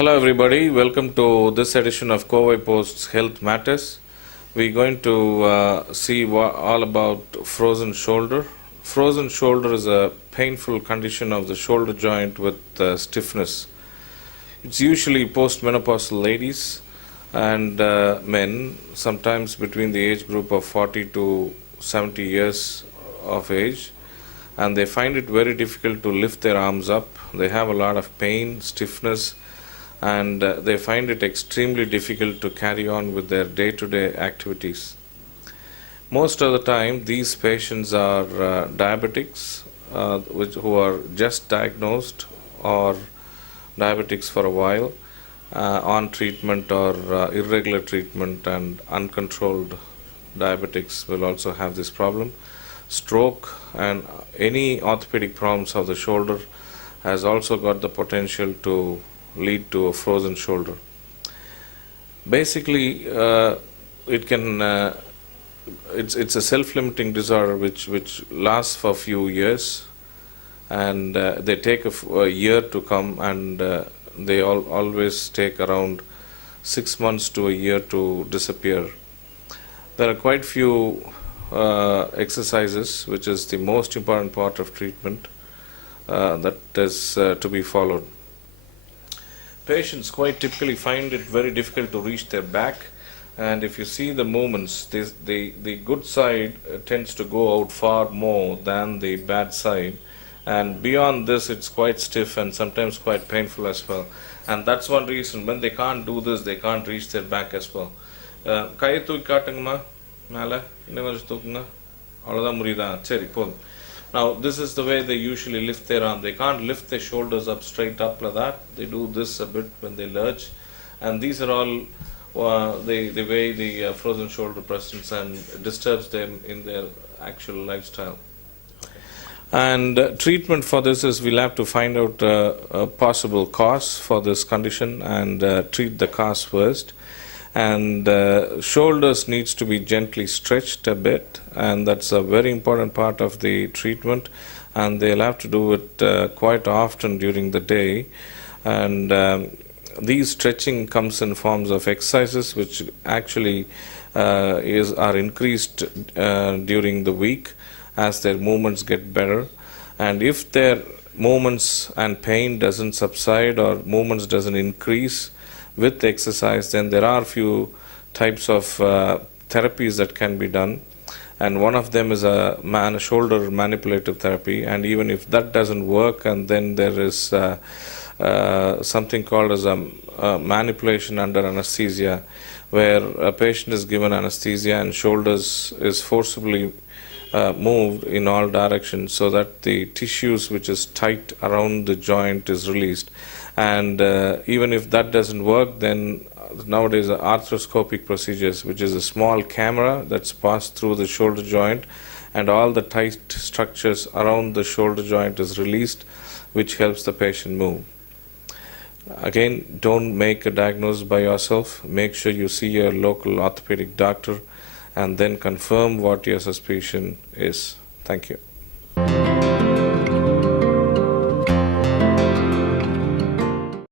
Hello everybody, welcome to this edition of Kovai Post's Health Matters. We're going to see all about frozen shoulder. Frozen shoulder is a painful condition of the shoulder joint with stiffness. It's usually postmenopausal ladies and men, sometimes between the age group of 40 to 70 years of age, and they find it very difficult to lift their arms up. They have a lot of pain, stiffness, and they find it extremely difficult to carry on with their day-to-day activities. Most of the time, these patients are diabetics who are just diagnosed or diabetics for a while, on treatment or irregular treatment, and uncontrolled diabetics will also have this problem. Stroke and any orthopedic problems of the shoulder has also got the potential to lead to a frozen shoulder. Basically, it's a self-limiting disorder which lasts for a few years, and they take a year to come, and they always take around 6 months to a year to disappear. There are quite few exercises, which is the most important part of treatment, that is to be followed. Patients quite typically find it very difficult to reach their back, and if you see the movements, the good side tends to go out far more than the bad side, and beyond this it's quite stiff and sometimes quite painful as well. And that's one reason when they can't do this, they can't reach their back as well. கையை தூக்கி காட்டுங்கம்மா மேலே, இன்னும் கொஞ்சம் தூக்குங்க, அவ்வளோதான் முடியுதா, சரி போதும். Now, this is the way they usually lift their arm. They can't lift their shoulders up straight up like that. They do this a bit when they lurch. And these are all the way the frozen shoulder presents and disturbs them in their actual lifestyle. And treatment for this is we'll have to find out a possible cause for this condition and treat the cause first. And shoulders needs to be gently stretched a bit, and that's a very important part of the treatment, and they'll have to do it quite often during the day. And these stretching comes in forms of exercises which actually are increased during the week as their movements get better. And if their movements and pain doesn't subside or movements doesn't increase with exercise, then there are few types of therapies that can be done, and one of them is a shoulder manipulative therapy. And even if that doesn't work, and then there is something called as a manipulation under anesthesia, where a patient is given anesthesia and shoulders is forcibly moved in all directions so that the tissues which is tight around the joint is released. And even if that doesn't work, then nowadays arthroscopic procedures, which is a small camera that's passed through the shoulder joint, and all the tight structures around the shoulder joint is released, which helps the patient move. Again, don't make a diagnosis by yourself. Make sure you see your local orthopedic doctor and then confirm what your suspicion is. Thank you.